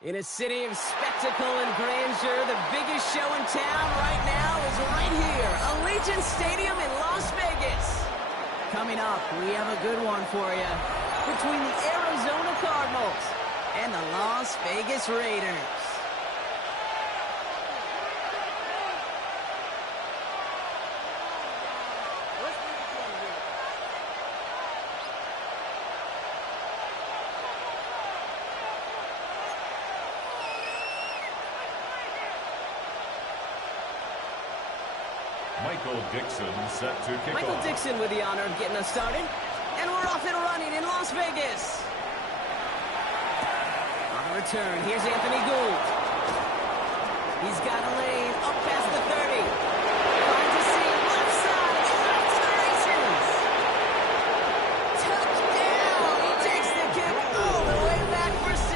In a city of spectacle and grandeur, the biggest show in town right now is right here, Allegiant Stadium in Las Vegas. Coming up, we have a good one for you between the Arizona Cardinals and the Las Vegas Raiders. Michael Dixon set to kick Michael off. Dixon with the honor of getting us started. And we're off and running in Las Vegas. On the return, here's Anthony Gould. He's got a lane up past the 30. Finds a seam left side. He's off to the races. Touchdown! He takes the kick all the way back for 6.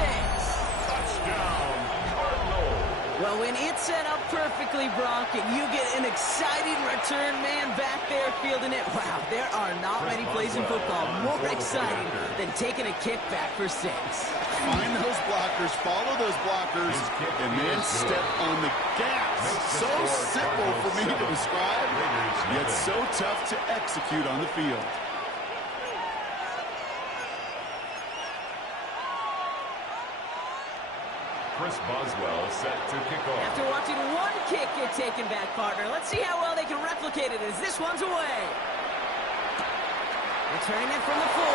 Touchdown, Cardinals. Well, when it's set up perfectly, Brock, and you get an exciting return man back there fielding it, wow, there are not many plays in football more exciting than taking a kick back for 6. Find those blockers, follow those blockers, and then step on the gas. So simple for me to describe, yet so tough to execute on the field. Chris Boswell set to kick off. After watching one kick get taken back, partner, let's see how well they can replicate it as this one's away. Returning it from the 4.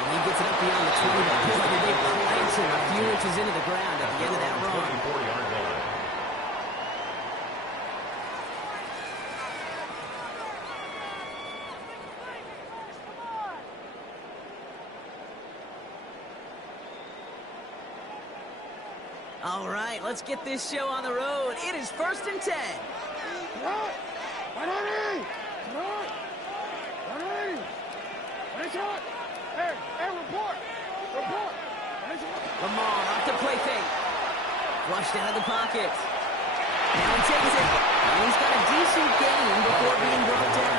And he gets it up beyond the 20. Boy, they plant him a few inches into the ground at the end of that run. 24-yard line. All right, let's get this show on the road. It is 1st and 10. Lamar off the play fake. Flushed out of the pocket. Now he takes it. And he's got a decent gain before being brought down.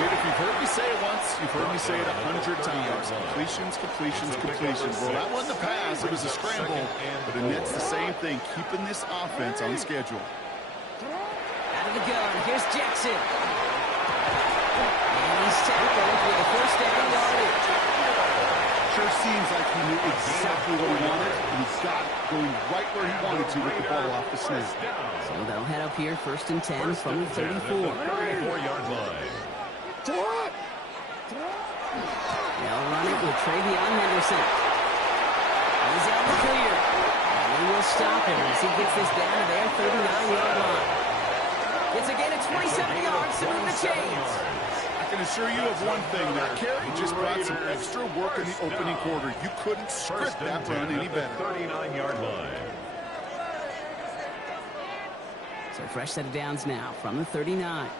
Dude, if you've heard me say it once, you've heard me say it 100 times. Completions, completions, completions. Well, that wasn't a pass. It was a scramble. But the Nets the same thing, keeping this offense on schedule. Out of the gun. Here's Jackson. And he's tackled for the first down yardage. Sure seems like he knew exactly what he wanted, and he got it going right where he wanted to with the ball off the snap. So they'll head up here 1st and 10 from the 34. 34-yard line. They'll run it with Travion Henderson. He's out the clear. And they will stop him as he gets this down to their 39-yard line. It's a gain of 27 yards to move the chains. I can assure you of one thing, that carry just brought some extra work in the opening quarter. You couldn't script that run any better. 39-yard line. So fresh set of downs now from the 39.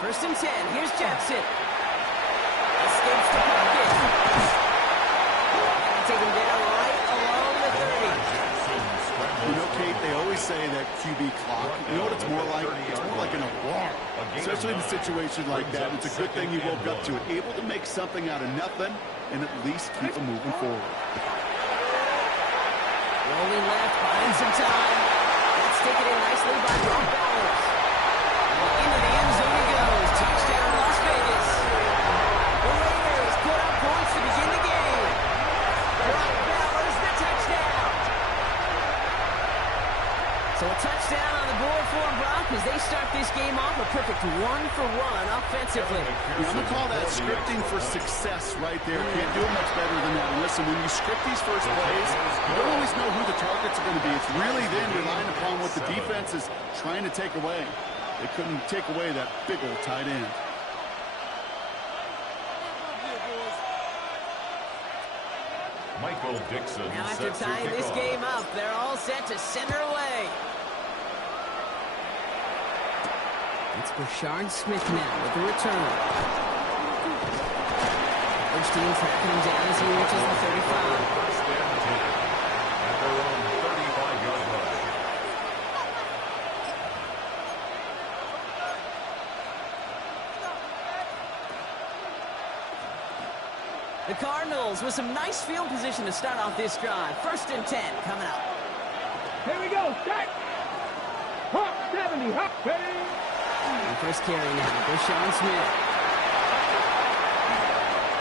First and 10. Here's Jackson. Escapes the pocket. Take him down right along the 30. You know, Kate, they always say that QB clock, you know what it's more like? It's more like an alarm. Especially in a situation like that. It's a good thing you woke up to it. Able to make something out of nothing and at least keep them moving forward. Rolling left, buying some time. That's taken in nicely by Brock Bowers. Into the end zone he goes. Touchdown, Las Vegas. The Raiders put up points to begin the game. Brock Bowers, the touchdown. So a touchdown on the board for him, Brock, as they start this game off a perfect 1-for-1 offensively. I'm going to call that scripting for success right there. Can't do it much better than that. And listen, when you script these first plays, you don't always know who the targets are going to be. It's really then relying upon what the defense is trying to take away. They couldn't take away that big old tight end. Michael Dixon Now after set to tying kick this off. game up, they're all set to send her away. It's Brashard Smith now with the return. Orange team tracking him down as he reaches the 35. First and 10 at their own 35-yard line. The Cardinals with some nice field position to start off this drive. First and 10 coming up. Here we go. Start. Hop 70. Hop. And first carry now. Deshaun Smith.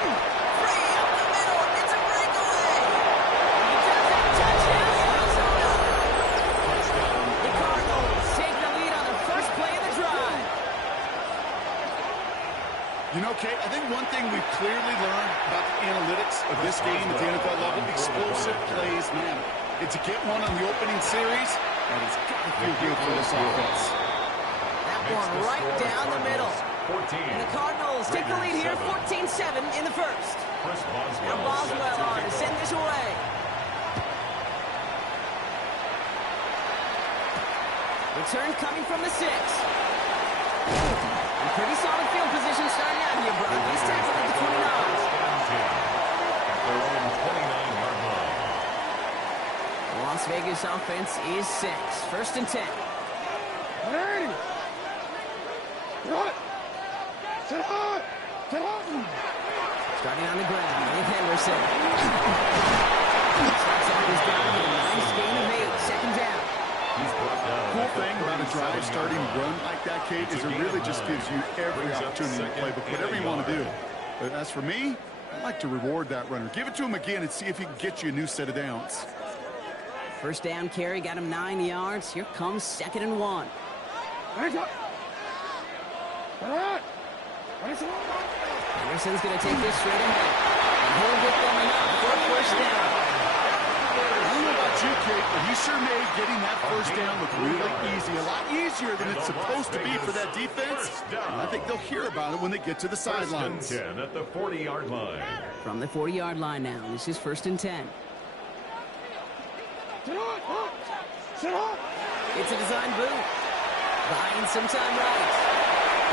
Free up the middle. It's a breakaway. He does it. Touchdown, Arizona. The Cardinals take the lead on the first play of the drive. You know, Kate, I think one thing we've clearly learned about the analytics of this game at the NFL level, explosive plays matter. And to get one on the opening series, that has got to feel good for this offense. That one right down the middle. 14. And the Cardinals take the lead here, 14-7 in the first. Chris Now Boswell on to send this away. Return coming from the 6. And pretty solid field position starting out here, Brock. He's tackled at the 29. At their own 29-yard line. The Las Vegas offense is 6. First and 10. Starting on the ground with Henderson. Starts off his down with a nice gain of 8. Second down. He's brought down. Cool thing about a drive starting run like that, Kate, is it really just gives you every opportunity to play, but whatever you want to do. But as for me, I like to reward that runner. Give it to him again and see if he can get you a new set of downs. First down carry got him 9 yards. Here comes second and 1. Henderson's going to take this straight ahead. And he'll get them enough for a first down. I don't know about you, Kate, but he sure made getting that first down look really easy. A lot easier than it's supposed to be for that defense. And I think they'll hear about it when they get to the sidelines. First and 10 at the 40-yard line. From the 40-yard line now, this is first and 10. It's a design boot. Buying some time right.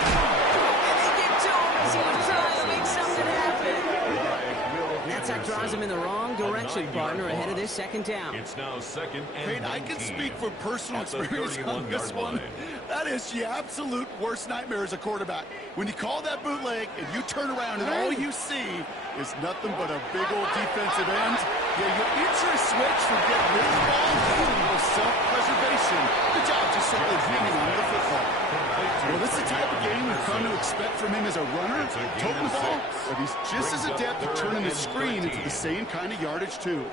And they get to him as he was trying to make something happen. That sack drives him in the wrong direction, partner, ahead of this second down. It's now second and Kate, 19. I can speak from personal At the experience on this 31-yard one. line. That is the absolute worst nightmare as a quarterback. When you call that bootleg and you turn around and all you see is nothing but a big old defensive end, yeah, your interest switch from getting rid of the ball to self-preservation. The job just simply hanging on to the football. Well, this is the type of game we've come to expect from him as a runner, toting the ball, but he's just as adept at turning the screen into the same kind of yardage, too.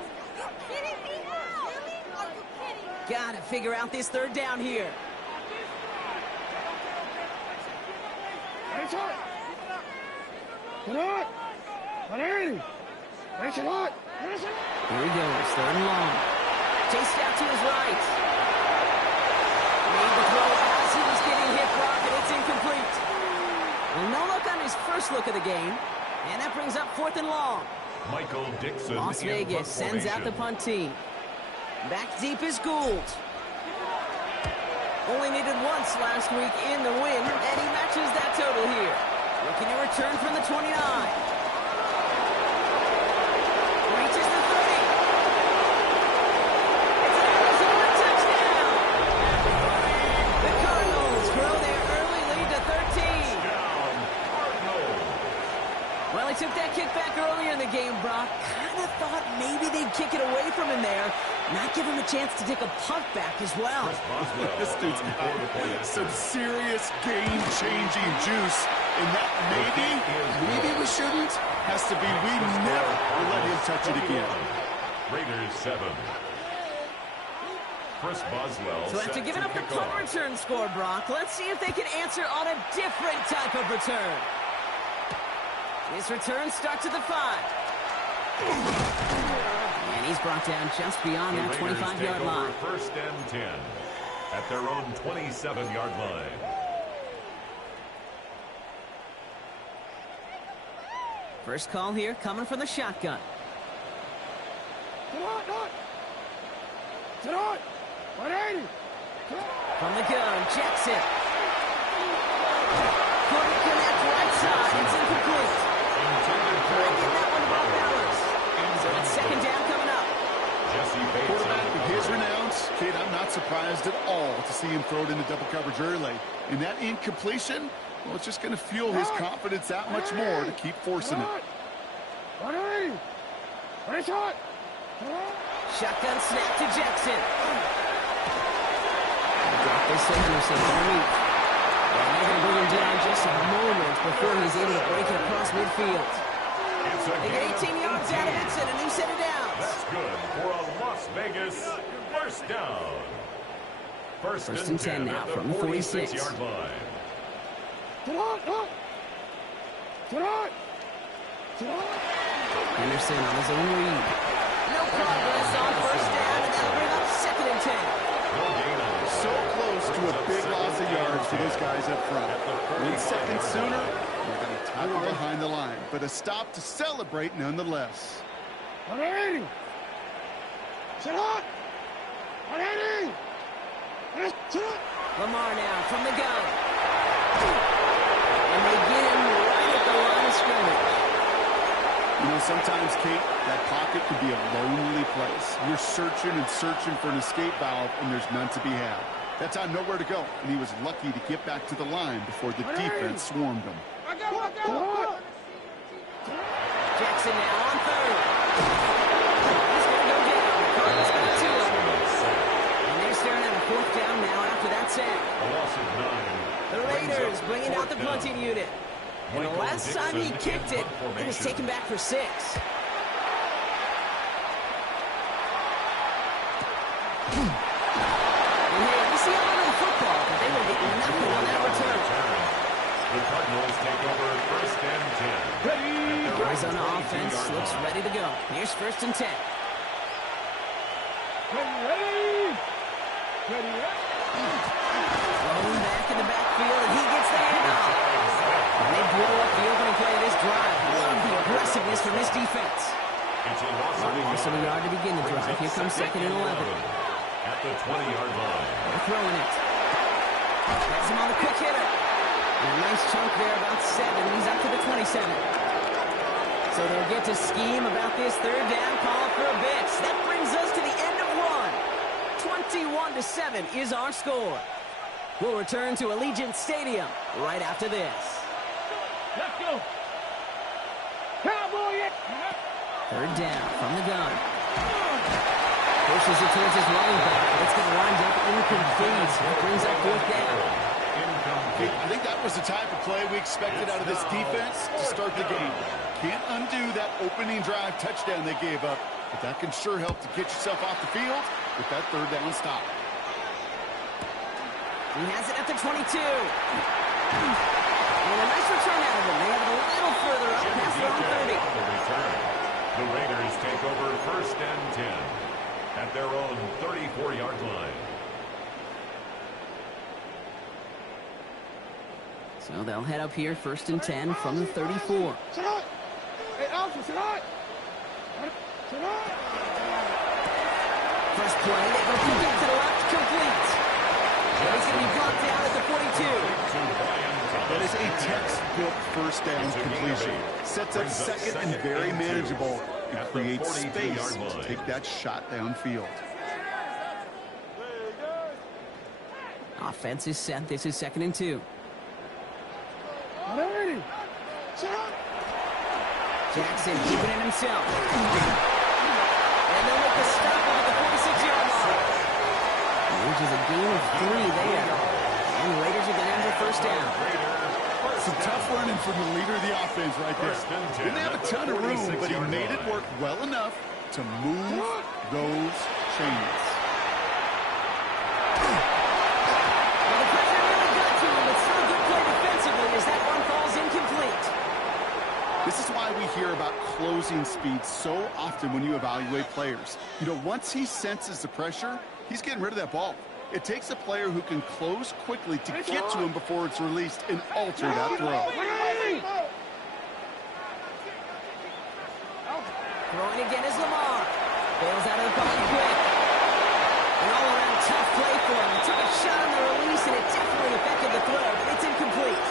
Gotta figure out this third down here. Here he goes, third and long. Chased out to his right. Made the throw as he was getting hit, Brock, and it's incomplete. Well, no look on his first look of the game, and that brings up fourth and long. Michael Dixon. Las Vegas sends out the punt team. Back deep is Gould. Only needed once last week in the win, and he matches that total here. Looking to return from the 29. Reaches the 30. It's an Arizona touchdown. The Cardinals grow their early lead to 13. Well, he took that kick back earlier in the game, Brock. Kind of thought maybe they'd kick it away from him there. Not give him a chance to take a punt back as well. This dude's got some serious game-changing juice. And that maybe we shouldn't, has to be we never will let him touch it again. Raiders 7. Chris Boswell. So after giving up the punt return score, Brock, let's see if they can answer on a different type of return. This return starts at the 5. And he's brought down just beyond that 25-yard line. First and 10 at their own 27-yard line. First call here coming from the shotgun. From the gun, Jackson. Couldn't connect right side. It's incomplete. Bringing that Kate, I'm not surprised at all to see him throw it into double coverage early. And that incompletion, well, it's just going to fuel his confidence that much more to keep forcing it. Shotgun snap to Jackson. Got this to Henderson. And they're going to bring him down just a moment before he's able to break it across midfield. They get 18 yards out of it and a new set of downs. That's good for a Las Vegas first down. First and 10 now from the 46. 46-yard line. Henderson on his own read. No progress on first down, and that'll bring up second and 10. So close to a big loss of yards for those guys up front. 1 second sooner, they're going to tackle behind the line. But a stop to celebrate nonetheless. Lamar now from the gun. And they get him right at the line of scrimmage. You know, sometimes, Kate, that pocket could be a lonely place. You're searching and searching for an escape valve, and there's none to be had. That time, nowhere to go, and he was lucky to get back to the line before the defense swarmed him. Jackson now on third. He's going to go down. The Cardinals got 2 of them. And they're staring at a fourth down now after that sack. A loss of 9. The Raiders bringing out the punting unit. And the last time he kicked it, it was taken back for 6. And hey, we see a lot of football, but they were getting nothing on that return. The Cardinals take over first and 10. Arizona offense looks ready to go. Here's first and 10. Thrown back in the backfield, and he gets the handoff. And they blow up the opening play of this drive. Love the aggressiveness from this defense. Loss of a yard to begin the drive. Here comes second and 11. At the 20-yard line. They're throwing it. Has him on the quick hitter. And a nice chunk there, about 7. He's up to the 27. So they'll get to scheme about this third down call for a bit. That brings us to the end of 1. 21-7 is our score. We'll return to Allegiant Stadium right after this. Let's go. Cowboy. Third down from the gun. Pushes it towards his running back. It's going to wind up incomplete. That brings up fourth down. I think that was the type of play we expected out of this defense to start the game. Can't undo that opening drive touchdown they gave up, but that can sure help to get yourself off the field with that third down stop. He has it at the 22. And a nice return out of him. They have it a little further up past their own 30. The Raiders take over first and 10 at their own 34-yard line. So they'll head up here first and 10 from the 34. First play, they go deep to the left, complete. And he's going to be brought down at the 42. That is a textbook first down completion. Sets up second and very manageable and creates space to take that shot downfield. Offense is set. This is second and 2. Jackson keeping it himself. And they'll make the stop at the 46-yard line. Which is a gain of 3 there. And the Raiders are going to have their first down. Some tough running from the leader of the offense right there. Didn't have a ton of room, but he made it work well enough to move those chains. Well, the pressure really got to him, but still a good play defensively as that one falls incomplete. This is why we hear about closing speed so often when you evaluate players. You know, once he senses the pressure, he's getting rid of that ball. It takes a player who can close quickly to get to him before it's released and alter that throw. Throwing again is Lamar. Bails out of the pocket quick. An all-around tough play for him. He took a shot on the release, and it definitely affected the throw, but it's incomplete.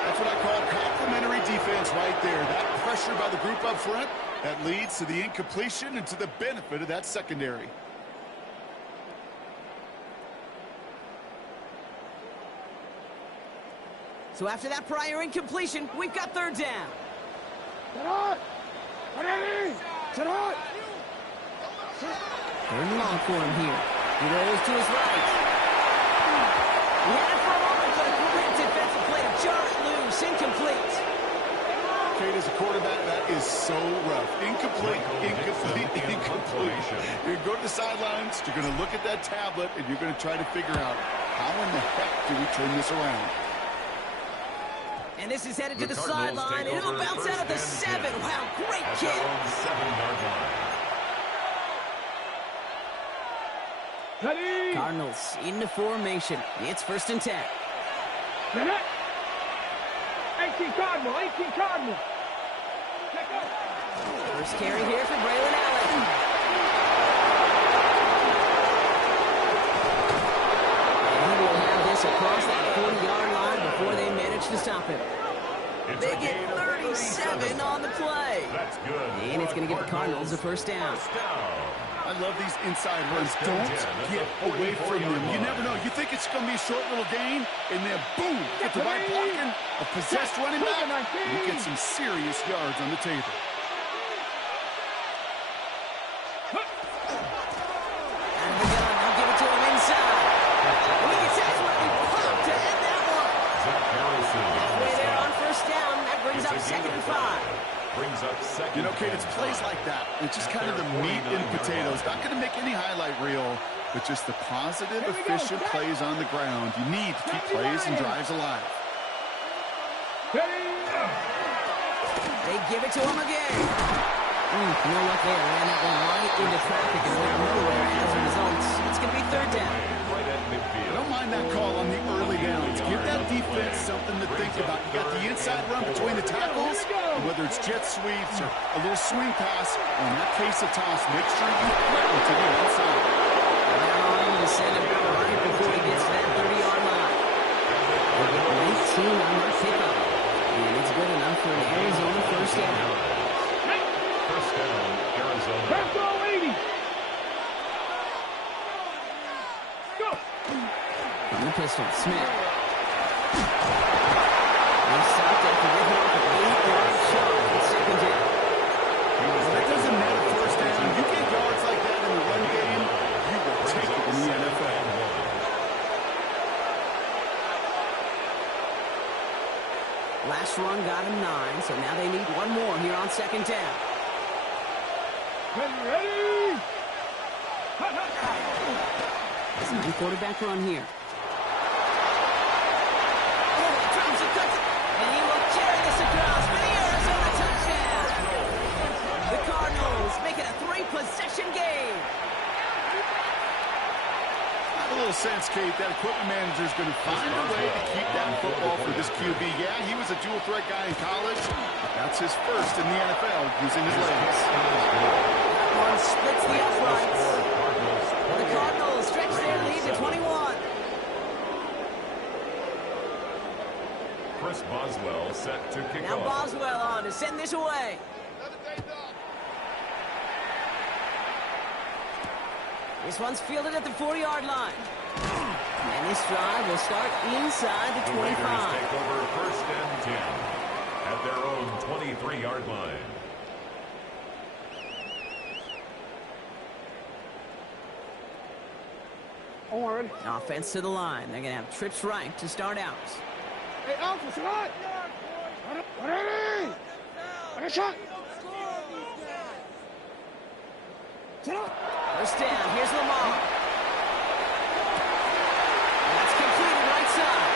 That's what I call complimentary defense right there. That pressure by the group up front, that leads to the incompletion and to the benefit of that secondary. So after that prior incompletion, we've got third down. Third and long for him here. He rolls to his right. He had it for a moment, but a great defensive play to jar it loose. Incomplete. Kate, as a quarterback, that is so rough. Incomplete. You're going to go to the sidelines, you're going to look at that tablet, and you're going to try to figure out how in the heck do we turn this around. And this is headed to the sideline, and it'll bounce out at the 7. Wow, great kick. 7-yard line. Cardinals into formation. It's 1st and 10. 18 Cardinal. First carry here for Braylon Allen. And he will have this across that 40-yard line before they manage to stop him. They get 37 on the play. That's good. And it's going to give the Cardinals a first down. I love these inside runs. Don't get away from them. You never know. You think it's going to be a short little gain, and then boom, get the right blocking, a possessed running back, you get some serious yards on the table. Out of the gun, they'll give it to him inside. He gets absolutely popped to end that one. Halfway there on first down, that brings up 2nd and 5. Brings up 2nd. You know, Kate, it's plays like that. It's just kind of the meat and potatoes. Not going to make any highlight reel, but just the positive, efficient plays on the ground. You need to keep plays and drives alive. They give it to him again. No luck there. Ran that one right into traffic and went nowhere as a result. It's going to be 3rd down. Right at midfield. I don't mind that call on the early downs. Give that defense something to think about. You got the inside run between the tackles, and whether it's jet sweeps or a little swing pass, or in that case a toss, make sure you threaten to the outside. Now to send him out right before he gets to that 30-yard line. They get 19 on that kickoff. And it's good enough for an Arizona first down. First down, Arizona. Press all 80. Go. From the pistol, Smith. They stopped after getting off an 8-yard shot on 2nd down. That doesn't matter first down. You get yards like that in the run game, you will take it in the NFL. Last run got him 9, so now they need one more here on 2nd down. Ready? It's a quarterback run here. Drops it, cuts it, and he will carry this across for the Arizona touchdown. The Cardinals make it a 3-possession game. Have a little sense, Kate, that equipment manager is going to find a way to keep that football for this QB. Yeah, he was a dual-threat guy in college. That's his first in the NFL using his legs. That one splits the uprights. And the Cardinals stretch their lead to 21. Chris Boswell set to kick Now off. Boswell on to send this away. This one's fielded at the 40-yard line. And this drive will start inside the 25. Raiders take over 1st and 10 at their own 23-yard line. On. Offense to the line. They're going to have trips right to start out. Hey, Alpha, shot. Ready? Ready, shot. First down. Here's Lamar. And that's completed right side.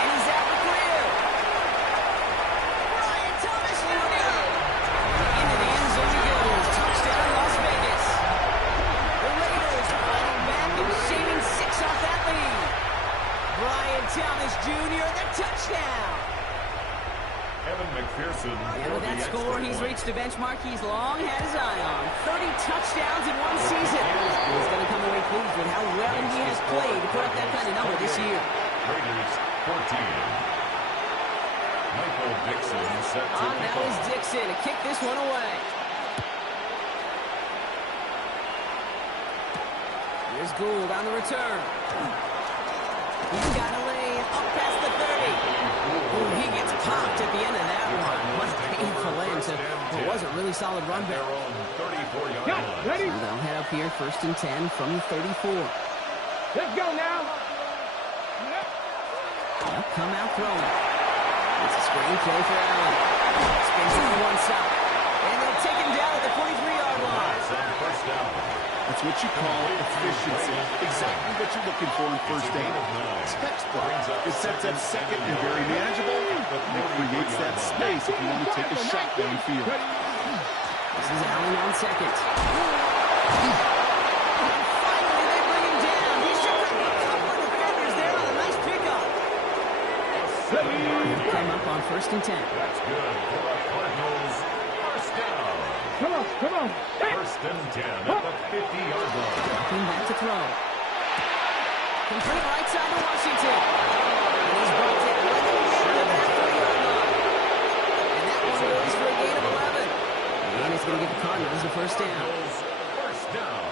And he's out the clear. Brian Thomas Jr. Into the end zone he goes. Touchdown, Las Vegas. The Raiders fighting back and shaving 6 off that lead. Brian Thomas Jr., the touchdown. Evan McPherson. And with that score, he's reached a benchmark he's long had his eye on. 30 touchdowns in one season. He's going to come away pleased with how well he has played to put up that kind of number this year. Raiders 14. Michael Dixon set to kick Now is off. Dixon to kick this one away. Here's Gould on the return. He's got a lane up past the 30. tackle was a really solid run back. Their own 34-yard line. Ready? So they'll head up here 1st and 10 from the 34. Let's go now. They'll come out throwing. It's a screen play for Allen. Spins it to one side. And they'll take him down at the 43-yard line. First down. That's what you call efficiency. Exactly what you're looking for in first down. Textbook. It sets up second and very manageable. And it creates that space if you want to take a shot downfield. This is Allen on second. Finally, they bring him down. He shook up a couple of defenders there on a nice pickup. He'll come up on 1st and 10. That's good for the Cardinals. First down. Come on, come on. First and 10 at the 50-yard line. Looking back to throw. Complete right side to Washington. And he's brought down by the middle of that 3-yard line. And that one goes for a gain of 11. And it's going to give the Cardinals a first down. First down.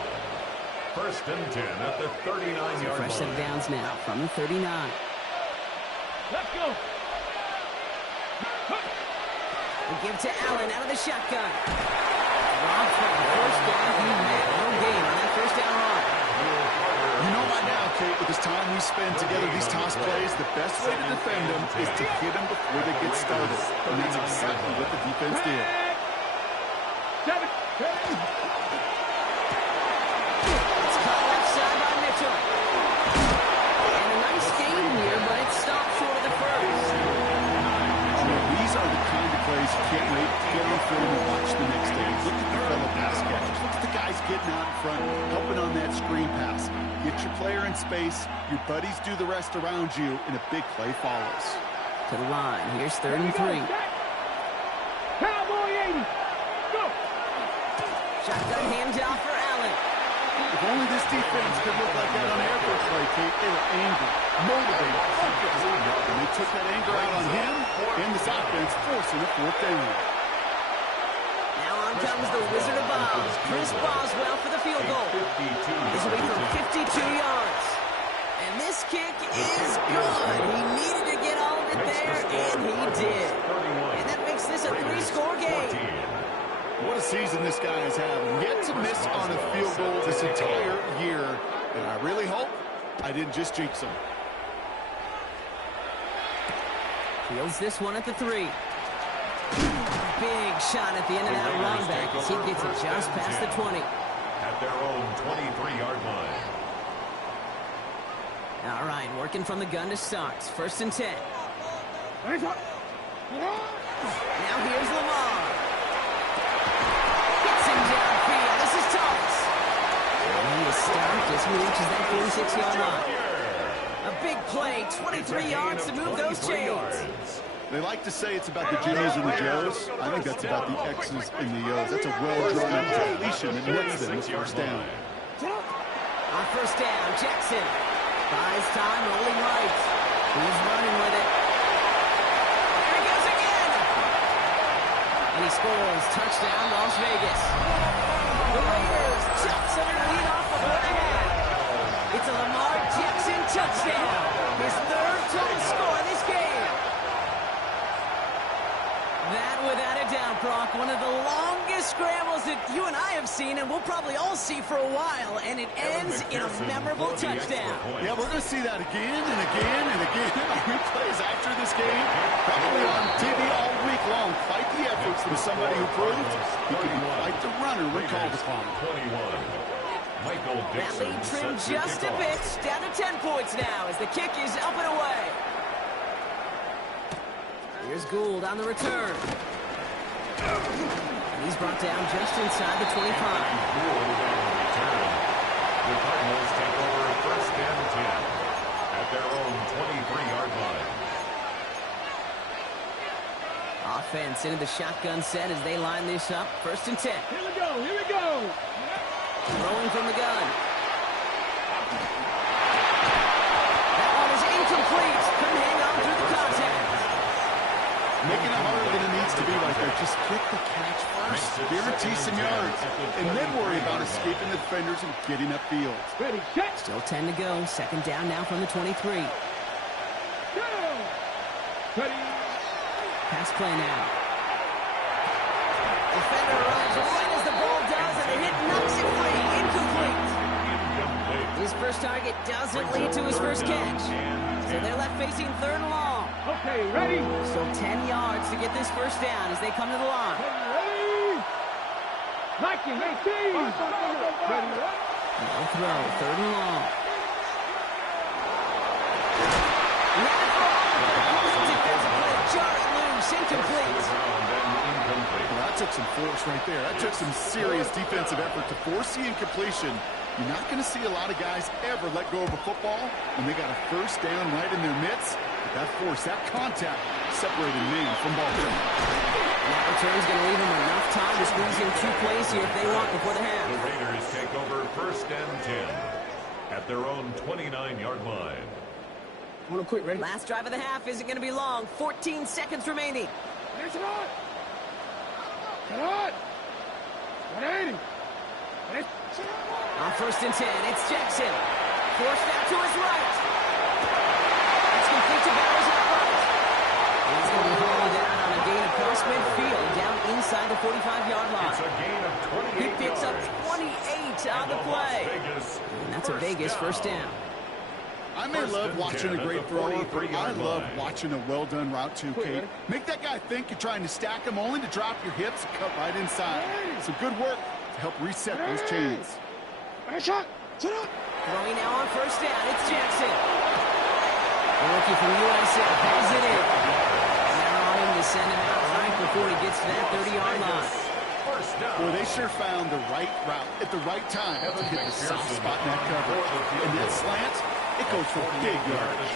First and 10 at the 39-yard Fresh set of line. downs now from the 39. Let's go. They give to Allen out of the shotgun. Rob for the first down. He had no gain on that first down run. You know by now, Kate, with this time we spend together, these toss plays, the best way to defend them is to hit them before they get started. And that's exactly what the defense did. 7. It's caught left side by Mitchell. And a nice gain here, but it stopped short of the first. These are the kind of plays you can't wait to get on film and watch the next day. Look at the fellow pass catchers. Look at the guys getting out in front, helping on that screen pass. Get your player in space. Your buddies do the rest around you, and a big play follows. To the line. Here's 3rd and 3. Cowboy 80. Go. Shotgun handoff for Allen. If only this defense could look like that on the airport play, Kate. They were angry, motivated, focused. And they took that anger out on him and this offense, forcing a 4th down. Now on comes the Wizard of Bombs, Chris Boswell for the field goal. This will be from 52 yards. And this kick is good. He needed to get all of it there, and he did. And that makes this a 3-score game. What a season this guy is having. Yet to miss on a field goal this entire year. And I really hope I didn't just jinx him. Fields this one at the 3. Big shot at the end of that run back as he gets it just past the 20. At their own 23-yard line. All right, working from the gun to start. 1st and 10. Now here's Lamar. Hits him downfield. This is Thomas. And he is stopped as he reaches that 46-yard line. A big play, 23 yards to move those chains. They like to say it's about the Jimmies and the Joes. I think that's about the X's and the O's. That's a well-drawn completion that nets them with first down. On 1st down, Jackson buys time, rolling right. He's running with it. There he goes again. And he scores. Touchdown, Las Vegas. The Raiders jumps underneath off the half. It's a Lamar Jackson touchdown. His 3rd total score in this game. That, without a doubt, Brock, one of the longest scrambles that you and I have seen, and we'll probably all see for a while, and it ends in a memorable touchdown. Yeah, we're going to see that again and again and again. Replays after this game, probably on TV all week long. Quite the efforts from somebody who proved he could be quite the runner when called upon. 21. Michael That Dixon lead trimmed sets the just a kickoff. bit, down to 10 points now as the kick is up and away. Here's Gould on the return. And he's brought down just inside the 25. Gould on the return. The Cardinals take over 1st and 10 at their own 23-yard line. Offense into the shotgun set as they line this up. 1st and 10. Here we go. Here we go. Throwing from the gun. That one is incomplete. Couldn't hang on through the contact. Making it harder than it needs to be right there. Just get the catch first. Guarantee some yards. And then worry about escaping the defenders and getting upfield. Ready, set, Still 10 to go. 2nd down now from the 23. go. Ready. Pass play now. Defender runs right as the ball does, and the hit knocks it free. Incomplete. His first target doesn't lead to his first catch. So they're left facing third and long. Okay, ready? Still 10 yards to get this first down as they come to the line. Ready? 19, 18. Ready? No throw, third and long. Defensive play, jarring loose, incomplete. Well, that took some force right there. That took some serious defensive effort to force the incompletion. You're not going to see a lot of guys ever let go of a football when they got a first down right in their midst. But that force, that contact, separated man from ball game. That return's going to leave them enough time to squeeze in 2 plays here if they want before the half. The Raiders take over first and 10 at their own 29-yard line. Want to quit, ready? Last drive of the half isn't going to be long. 14 seconds remaining. Here's it on. Get on. 180. On first and 10, it's Jackson. Forced out to his right. It's complete to Bowers out right. He's going to be hauled down on a gain across midfield, down inside the 45-yard line. It's a gain of 28 He picks up yards. 28 on the play. And that's a Vegas first down. I may love watching a great thrower, but I love watching a well-done route too, Kate. Make that guy think you're trying to stack him only to drop your hips and cut right inside. Some good work to help reset those chains. Throwing now on first down, it's Jackson. The rookie from USF has it in. Now on him to send him out right before he gets to that 30-yard line. Boy, they sure found the right route at the right time to hit the soft spot in that coverage. And that slant, it goes for big yards.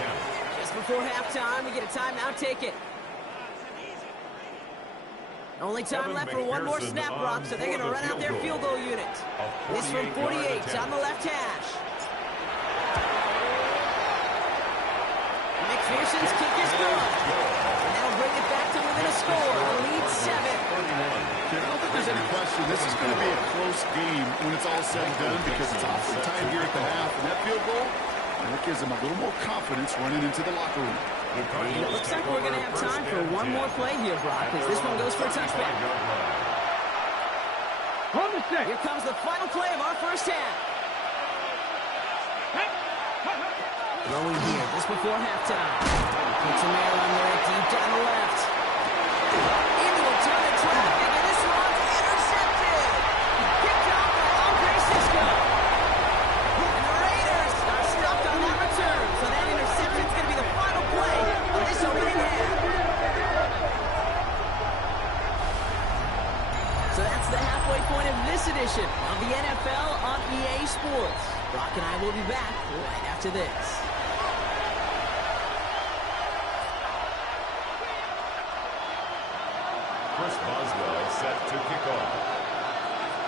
Just before halftime, we get a timeout ticket. Only time left for one more snap, Brock, so they're going to run out their field goal unit. This from 48 on the left hash. McPherson's kick is good. And that'll bring it back to within a score. The lead 7. I don't think there's any question this is going to be a close game when it's all said and done because it's awfully tight here at the half. And that field goal, that gives them a little more confidence running into the locker room. And it looks like we're going to have time for one more play here, Brock, as this one goes for a touchback. On the set. Here comes the final play of our first half. Throwing here just before halftime. Puts a man under it deep down the left. Into a ton of traffic, and this one's intercepted. Picked off by Andre Cisco. And the Raiders are stuck on that return, so that interception's going to be the final play of this opening half. So that's the halfway point of this edition of the NFL on EA Sports. Brock and I will be back right after this. Chris Boswell set to kick off.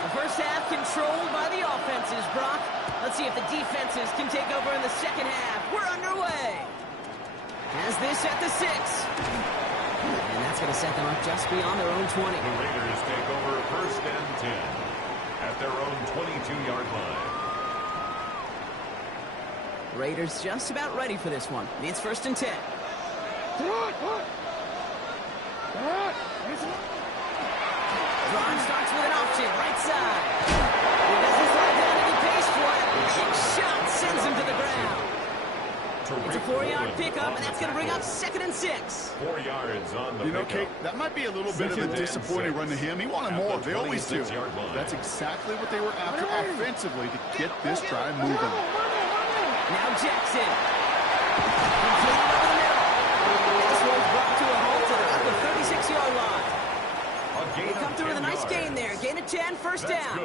The first half controlled by the offenses, Brock. Let's see if the defenses can take over in the second half. We're underway. Has this at the 6. And that's going to set them up just beyond their own 20. The Raiders take over first and 10 at their own 22-yard line. Raiders just about ready for this one. It's first and 10. Ron starts with an option, right side. He doesn't slow down any pace for it. Big shot sends him to the ground. It's a 4-yard pickup, and that's going to bring up second and 6. 4 yards on the pickup. Kate, that might be a little bit of a disappointing run to him. He wanted more. They always do. That's exactly what they were after offensively to get this drive moving. Now Jackson. Completed over the middle. This one's brought to a halt at the 36-yard line. They come through with a nice gain there. Gain of 10, first down.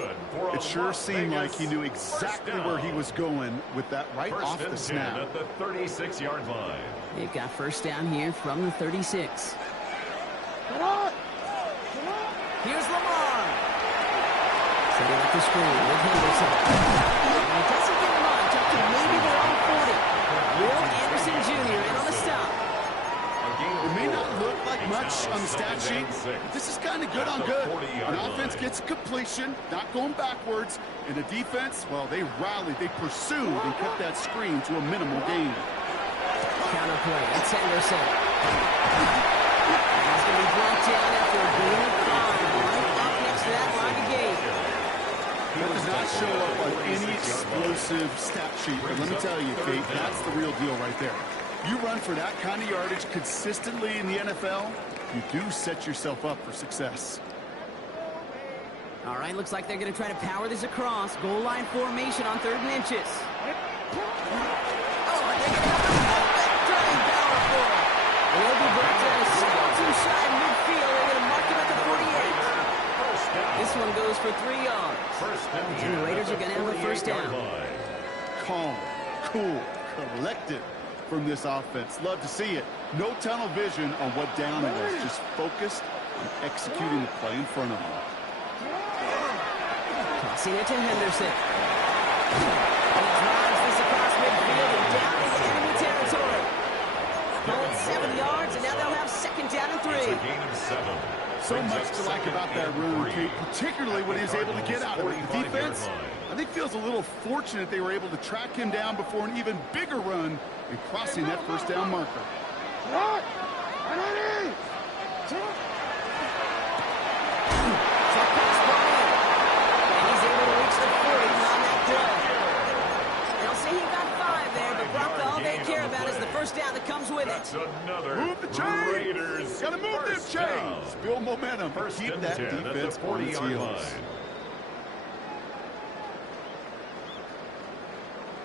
It sure seemed like he knew exactly where he was going with that right off the snap. At the 36-yard line. They've got first down here from the 36. Here's Lamar. Setting up the screen with Henderson. And it doesn't get much up to maybe their own 40. Will Anderson Jr. in on the stop. It may not look like much on the stat sheet, but this is kind of good on good. An offense gets completion, not going backwards, and the defense, well, they rallied, they pursued, and kept that screen to a minimal gain. Counterplay, it's Henderson. He's going to be brought down after a gain of 5 right up That does not show up on any explosive stat sheet, but let me tell you, Kate, that's the real deal right there. You run for that kind of yardage consistently in the NFL, you do set yourself up for success. All right, looks like they're going to try to power this across. Goal line formation on 3rd and inches. Oh, and they're going to have a driving power for it. They'll be brought down a skeleton shy midfield. They're going to mark him at the 48. This one goes for 3 yards. And the Raiders are going to have a first down. Calm, cool, collected from this offense. Love to see it. No tunnel vision on what down it is. Just focused on executing the play in front of them. Tossing it to Henderson. He drives this across midfield and down into enemy territory. Call it 7 yards, and now they'll have 2nd down and 3. It's a gain of 7. So much to like about that run, Kate, particularly when he's able to get out of it. The defense, I think, feels a little fortunate they were able to track him down before an even bigger run and crossing that first down marker. Down that comes with That's it. Another move the chains. Raiders. Gotta move them chains. Build momentum. Keep that defense on its heels.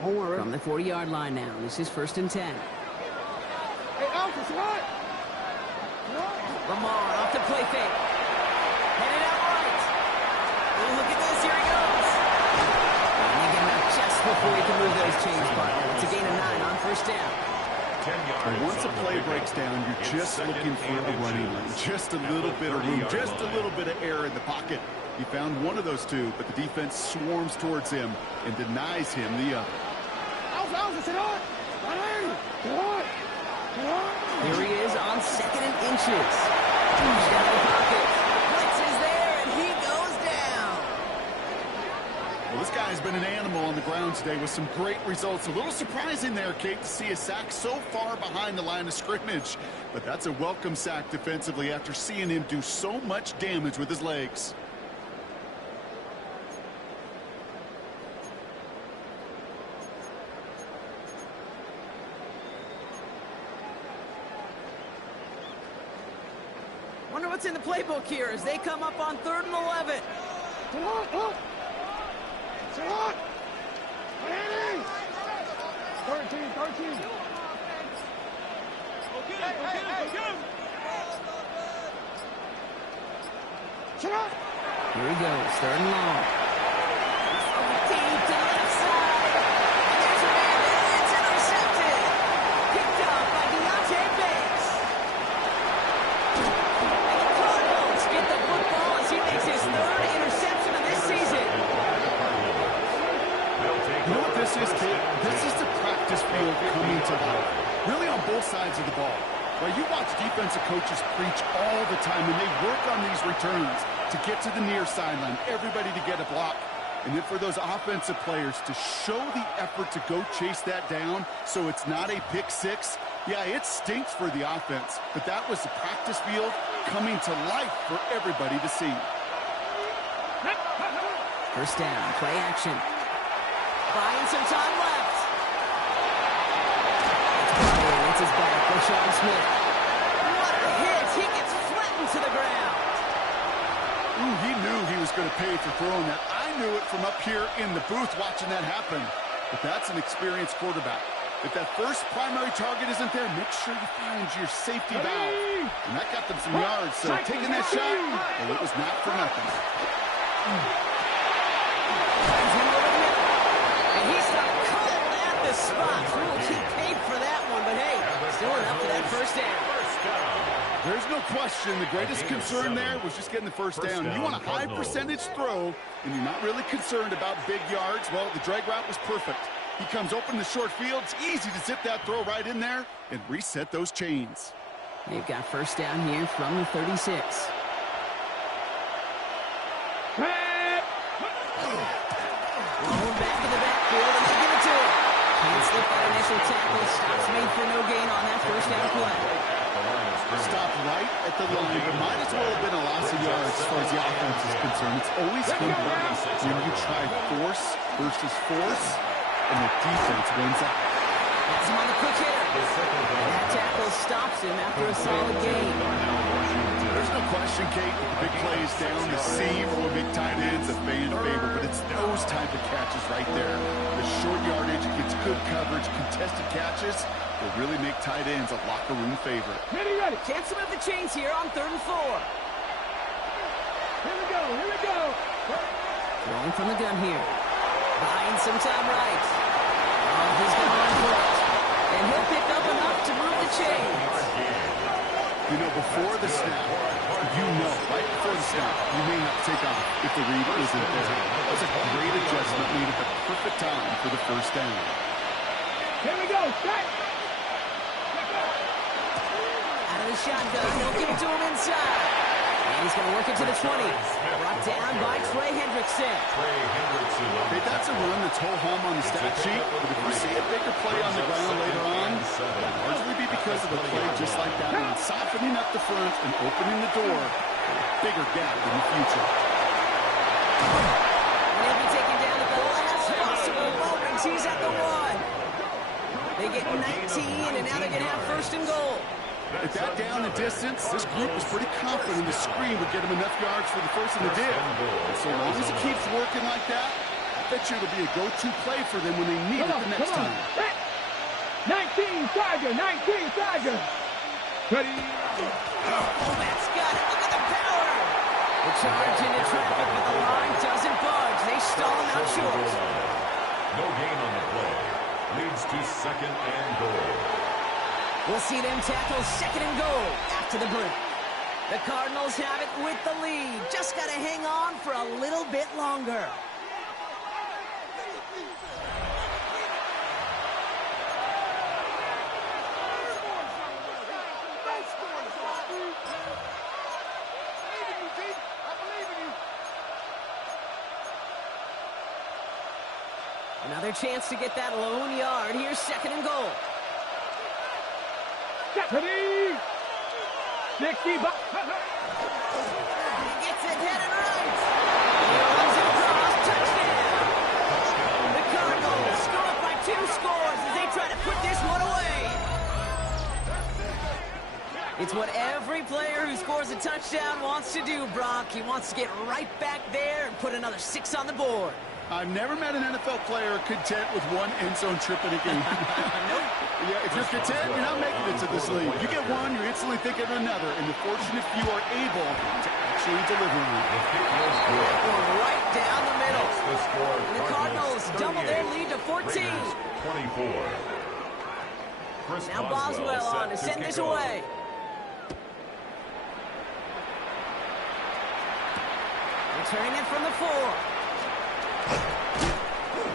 From the 40-yard line now. This is 1st and 10. Hey, Alpha, what? Lamar off the play fake. Headed out right. Oh, look at this. Here he goes. And they get him out just before he can move those chains, partner. It's a gain of 9 on 1st down. And once a play breaks down, you're just looking for a running lane. Just a little bit of room, just a little bit of air in the pocket. He found one of those two, but the defense swarms towards him and denies him the other. Here he is on 2nd and inches. Pushed out of the pocket. Blitz is there, and he goes down. Well, this guy's been an animal on the ground today with some great results. A little surprising there, Kate, to see a sack so far behind the line of scrimmage. But that's a welcome sack defensively after seeing him do so much damage with his legs. Wonder what's in the playbook here as they come up on 3rd and 11. Here he goes, 3rd and long. Deep to the left side. And there's a man. It's intercepted. Picked up by Deontay Bates. And the Cardinals get the football as he makes his 3rd interception of this season. You know what this is, Kate? This is the practice field coming to life. Really on both sides of the ball. Right, you watch defensive coaches preach all the time, and they work on these returns to get to the near sideline, everybody to get a block. And then for those offensive players to show the effort to go chase that down so it's not a pick six. Yeah, it stinks for the offense, but that was the practice field coming to life for everybody to see. First down, play action. Buying some time left. It's his back for Sean Smith. What a hit! He gets flattened to the ground. Ooh, he knew he was going to pay for throwing that. I knew it from up here in the booth watching that happen. But that's an experienced quarterback. If that first primary target isn't there, make sure you find your safety valve. And that got them some yards, so taking that shot, well, it was not for nothing. And he stopped cold at the spot. He paid for that one, but hey, still enough for that first down. There's no question the greatest concern there was just getting the first down. You want a high percentage throw, and you're not really concerned about big yards. Well, the drag route was perfect. He comes open the short field. It's easy to zip that throw right in there and reset those chains. They've got first down here from the 36. Rolling back in the backfield, and they give it to him. Can't slip that initial tackle. Stops made for no gain on that first down play. the line of scrimmage. Stopped right at the line, but might as well have been a loss of yards as far as the offense is concerned. It's always fun when you try force versus force, and the defense wins out. That's him on the quick hitter. That tackle stops him after a solid gain. There's no question, Kate, the big plays down the seam or big tight ends a fan favorite, but it's those type of catches right there. The short yardage gets good coverage, contested catches will really make tight ends a locker room favorite. Ready, ready. Chance to move the chains here on 3rd and 4. Here we go, here we go. Throwing from the gun here. Buying some time right. Oh, he's going to run for it. And he'll pick up enough to move the chains. You know, before the snap, right before the snap, you may not take off if the read isn't there. That was a great adjustment made at the perfect time for the first down. Here we go, set. Out of the shotgun, they'll give it to him inside. And he's going to work it to the 20. Brought down by Trey Hendrickson. Okay, that's a run that's ho-hum on the stat sheet, but if we see a bigger play on the ground later on, it'll largely be because of a play just like that one, softening up the front and opening the door for a bigger gap in the future. And he'll be taken down at the last possible moment. He's at the 1. They get 19, and now they're going to have 1st and goal. At that down and distance, this group was pretty confident the screen would get them enough yards for the first and the dip. And so long as it keeps working like that, I bet you it'll be a go-to play for them when they need it the next time. 19 Tiger, 19 Tiger. Ready. Oh, that's got it. Look at the power. The charge into traffic, but the line doesn't budge. They stall him out short. No gain on the play. Leads to 2nd and goal. We'll see them tackle 2nd and goal after the break. The Cardinals have it with the lead. Just got to hang on for a little bit longer. Another chance to get that lone yard. Here's 2nd and goal. Ready. 60 bucks. He gets it headed right. He runs it across. Touchdown. The Cardinals go up by 2 scores as they try to put this one away. It's what every player who scores a touchdown wants to do, Brock. He wants to get right back there and put another 6 on the board. I've never met an NFL player content with one end zone trip in a game. Nope. Yeah, if you're content, you're not making it to this league. You get one, you're instantly thinking of another, and the fortunate few are able to actually deliver on it. Going right down the middle. The score, And the Cardinals double their lead to 14. 24. Chris Now Boswell on to send this away. Returning it from the 4.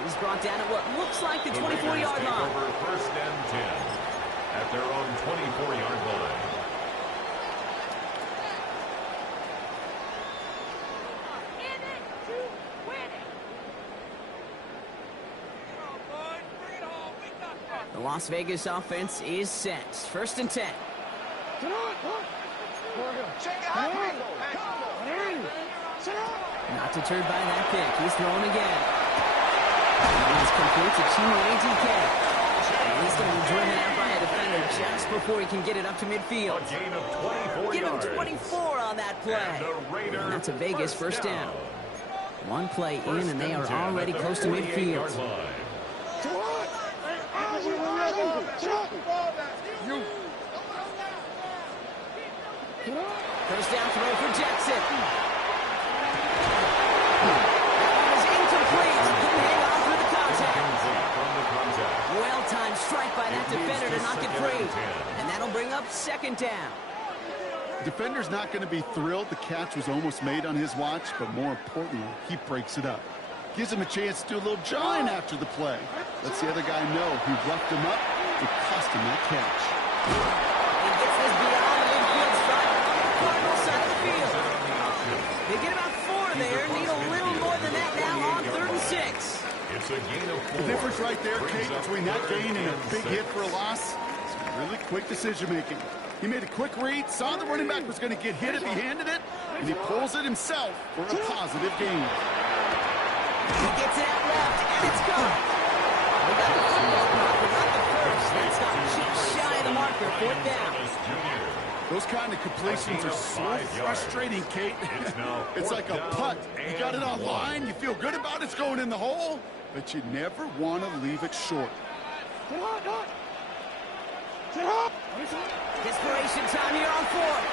He's brought down at what looks like the 24-yard line. Over 1st and 10 at their own 24-yard line. The Las Vegas offense is set. 1st and 10. Not deterred by that pick. He's thrown again. He's complete to DK. And he's going to be driven out by a defender just before he can get it up to midfield. A gain of 24 Give him yards. 24 on that play. And that's a Vegas first down. One play in, and they are already close to midfield. First down throw for Jackson. That was incomplete. Couldn't hang on through the contact. Well-timed strike by that defender to knock it free. And that'll bring up 2nd down. Defender's not going to be thrilled the catch was almost made on his watch, but more importantly, he breaks it up. Gives him a chance to do a little jawing after the play. Lets the other guy know he roughed him up to cost him that catch. He gets this beyond the midfield stripe on the Cardinal side of the field. They get about 4 there. Need a little more than that now on 3rd and 6. It's a gain of 4. The difference right there, Kate, between that gain and a big hit for a loss is really quick decision-making. He made a quick read, saw the running back was going to get hit if he handed it, and he pulls it himself for a positive gain. He gets it out left, and it's gone. We got the football block, but not the first. That's not just shy of the marker. 4th down. Those kind of completions are so frustrating, Kate. It's like a putt. You got it on line, you feel good about it's going in the hole, but you never want to leave it short. Desperation time here on 4th.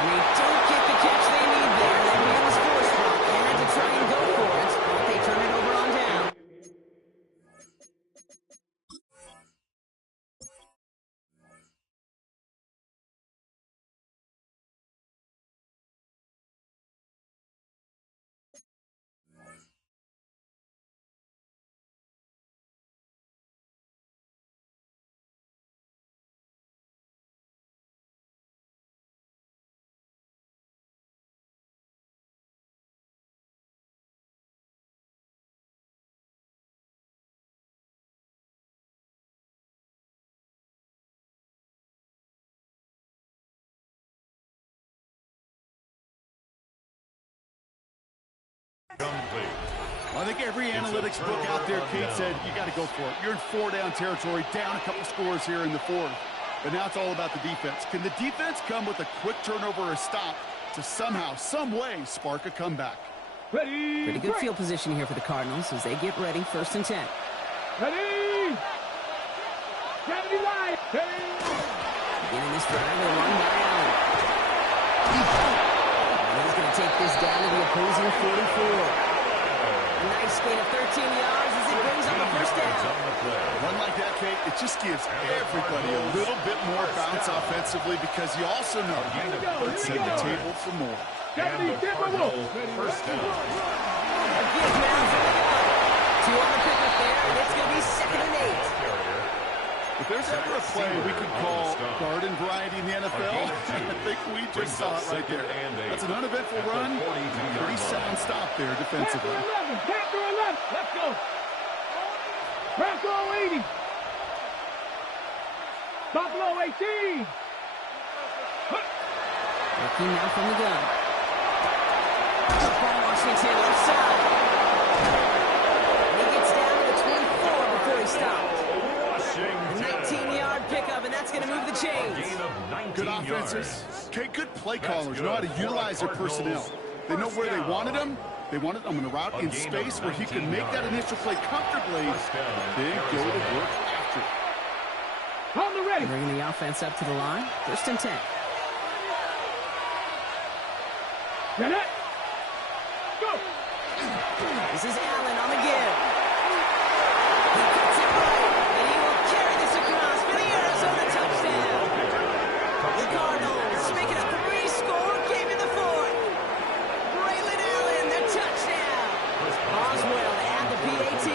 And they don't get the catch they need there. That man was forced from. They had to try and go for it, but they turn it over on down. I think every analytics book out there, Kate, said you got to go for it. You're in 4-down territory, down a couple scores here in the 4th. But now it's all about the defense. Can the defense come with a quick turnover or a stop to somehow, some way, spark a comeback? Ready. Pretty good field position here for the Cardinals as they get ready. 1st and 10. Ready. 70 line. Beginning this drive with a run by Allen. And he's going to take this down to the opposing 44. A nice gain of 13 yards as it brings up a 1st down. One like that, Kate, it just gives everybody a little bit more bounce offensively because you also know it's set the table for more. 70, step on one. 1st down. A give now for the gun. 2 on the pickup there, and it's going to be 2nd and 8. If there's ever a play we could call garden variety in the NFL, I think we just saw it right there. That's an uneventful run, pretty sound stop there defensively. Back to 11. Let's go. Bronco 80. Buffalo 18. Looking now from the gun. Up on Washington, left side. And he gets down to the 24 before he stopped. A 19-yard pickup, and that's going to move the chains. Good offenses. Okay, good play callers know how to utilize their personnel. They know where they wanted them. They wanted them in a route in space where he can make that initial play comfortably, then go to work after it. On the ready. Bringing the offense up to the line. 1st and 10. Get it. Go. This is Allen on the give. He cuts it right, and he will carry this across for the Arizona touchdown. The Cardinals make it a 3-score game in the 4th. Braylon Allen, the touchdown. Boswell to add the PAT.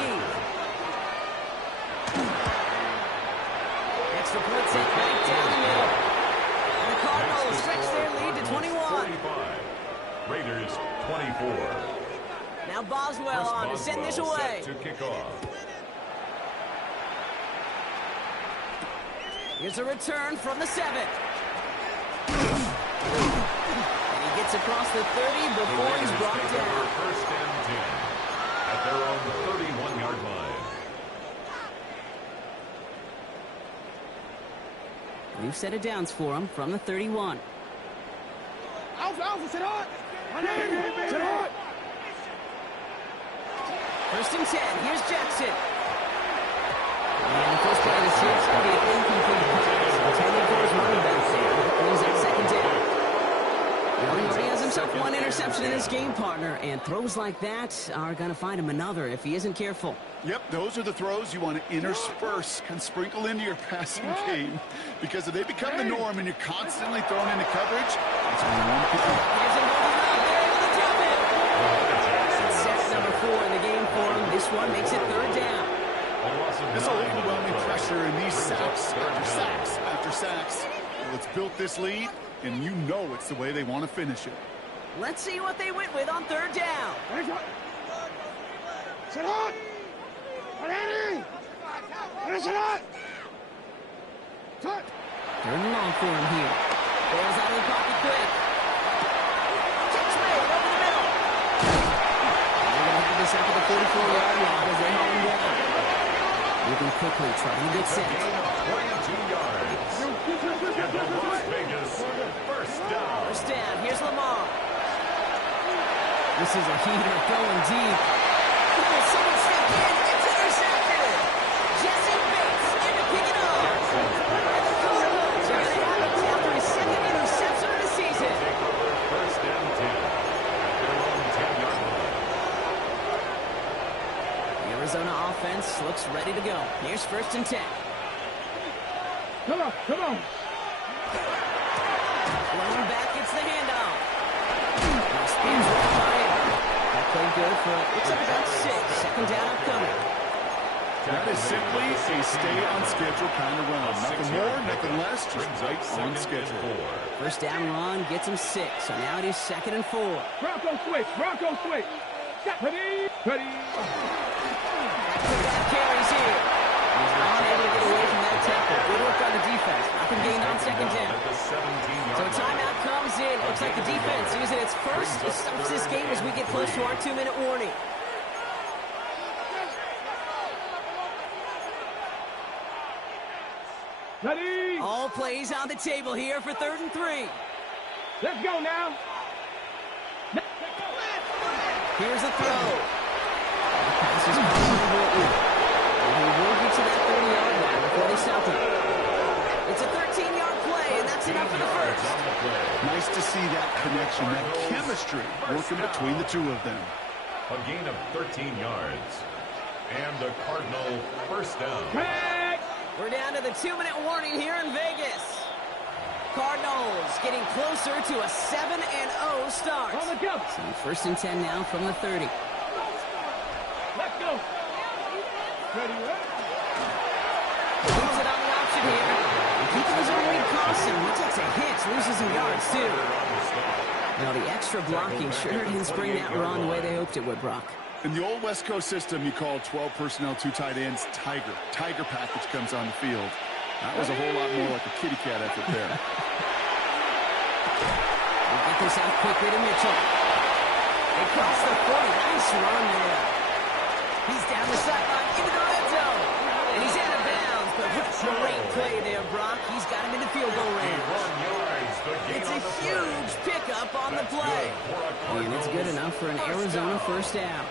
Extra point sent back down the middle. And the Cardinals stretch their lead to 21. 45. Raiders 24. Now Boswell on to send this away. To kick off. Here's a return from the 7. And he gets across the 30 before he's brought down. 1st and 10 at their own 31-yard line. New set of downs for him from the 31. Alpha, sit hard. Sit hard. 1st and 10. Here's Jackson. And the first play of the series going to be an incomplete pass. Intended for his running back there. Brings up 2nd down. He already has himself one interception in this game, partner, and throws like that are going to find him another if he isn't careful. Yep, those are the throws you want to intersperse and sprinkle into your passing game. Because if they become the norm and you're constantly thrown into coverage, that's when you want to pick it up. Here's a moving out there able to drop it. Set number 4 in the game for him. This one makes it 3rd down. This overwhelming pressure and these sacks after sacks after sacks. Well, it's built this lead, and you know it's the way they want to finish it. Let's see what they went with on 3rd down. Sit hard. Ready. Sit hard. Touch. They're in the long for him here. Ball's out of the pocket quick. Catch made over the middle. And they're going to have this up at the 44-yard line as they hold him down. Moving quickly, trying to get set. 22 yards. And the Las Vegas first down. First down. Here's Lamar. This is a heater going deep. Oh, someone stepped in. It's intercepted. Jesse Bates in to pick it up. And the Cardinals are going to have it after his second interception of the season. First and 10 at their own 10-yard line. The Arizona offense looks ready to go. Here's first and 10. Come on, come on. Running back gets the handoff. Now spins right by him. That played good for, looks like about 6. Second down upcoming. That is simply a stay-on-schedule kind of run. Nothing more, nothing less, just right on schedule. First down run gets him 6. So now it is second and 4. Bronco switch, Bronco switch. Ready, ready. Back-to-back carries here. He's not able to get away from that tackle. Good work on the defense. Nothing gained on second down. So a timeout comes in. Looks like the defense using its first. It stops this game as we get close to our 2-minute warning. Ready. All plays on the table here for 3rd and 3. Let's go now. Here's a throw. The pass is complete. And he will get to that 30-yard line before they stop him. It's a 13-yard play, and that's enough for the first. Nice to see that connection, that chemistry working between the two of them. A gain of 13 yards. And the Cardinal first down. We're down to the 2-minute warning here in Vegas. Cardinals getting closer to a 7-0 start. On the go. So first and 10 now from the 30. Let's go. Ready, ready. Leaves it on the option here. Keeping his own lead costs him. He takes a hit, loses some yards too. Now the extra blocking sure didn't spring that run the way they hoped it would, Brock. In the old West Coast system, you called 12 personnel, 2 tight ends, Tiger. Tiger package comes on the field. That was a whole lot more like a kitty cat effort there. We'll get this out quickly to Mitchell. They cross the 40. Nice run there. He's down the sideline into the red zone. And he's out of bounds, but great play there, Brock. He's got him in the field goal range. It's a huge pickup on the play. And it's good enough for an Arizona first down.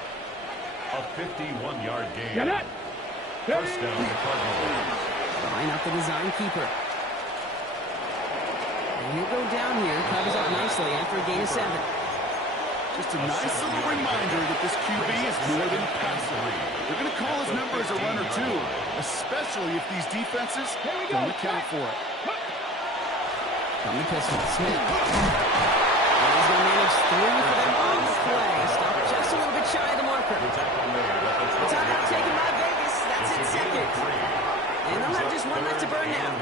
A 51-yard gain. Get it. First down to Cardinals. Line up the design keeper. And he'll go down here. Covers up nicely after a gain of 7. Just a nice little reminder that this QB is more than a passer. They're going to call his number as a runner too, especially if these defenses don't account for it. From the pistol, Smith. And he's going to manage 3 for them on the play. Stop just a little bit shy of the marker. The timeout taken by Vegas. That's it, second. And they'll have just one left to burn now.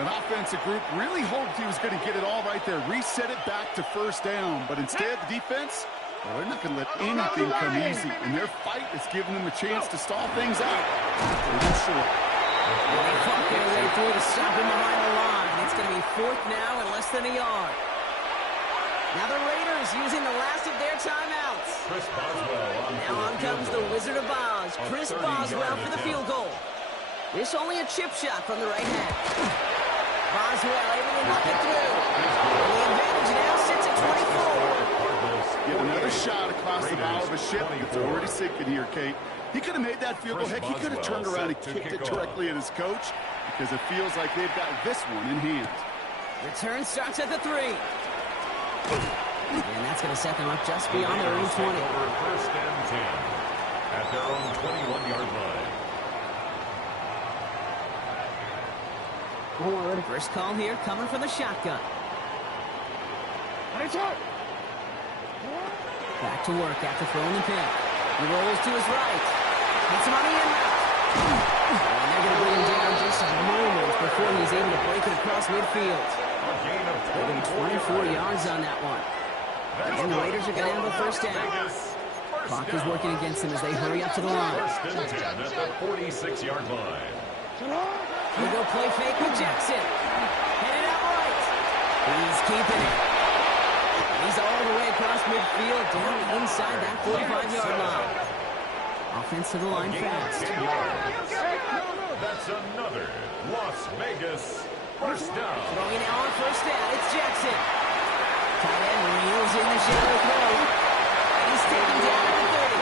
That offensive group really hoped he was going to get it all right there, reset it back to first down. But instead, the defense, well, they're not going to let anything come easy. And their fight is giving them a chance to stall things out. They're short. They fought their way through to stop him behind the line. It's going to be 4th now and less than a yard. Now the Raiders using the last of their timeouts. Now on comes the Wizard of Oz, Chris Boswell for the field goal. This only a chip shot from the right hand. Boswell able to knock it through. And the advantage now sits at 24. Get another shot across the bow of a ship. It's already sinking here, Kate. He could have made that field goal. Heck, he could have turned around and kicked it directly at his coach because it feels like they've got this one in hand. Return starts at the 3. And that's going to set them up just beyond their own 20. First and 10 at their own 21-yard line. First call here coming from the shotgun. Back to work after throwing the pin. He rolls to his right. Hits him on the end route. And they're going to bring him down just moments before he's able to break it across midfield. Getting 24 yards on that one. And the Raiders are going to have the first down. Clock is working against them as they hurry up to the line. First and 10 at the 46-yard line. We go play fake with Jackson. Headed out right. He's keeping it. He's all the way across midfield, down inside that 45-yard line. Offense to the line fast. That's another Las Vegas first down. Throwing now on first down. It's Jackson. Tight end reels in the shallow throw. He's taken down at the 30.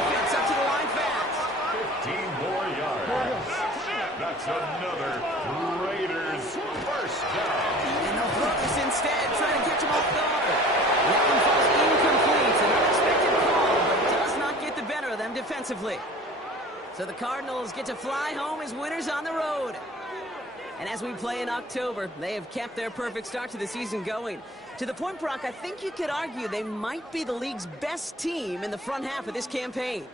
Offense up to the line fast. 15 more yards. That's another Raiders first down. And they'll throw this instead, trying to catch him off guard. That one falls incomplete. An unexpected call, but does not get the better of them defensively. So the Cardinals get to fly home as winners on the road. And as we play in October, they have kept their perfect start to the season going. To the point, Brock, I think you could argue they might be the league's best team in the front half of this campaign.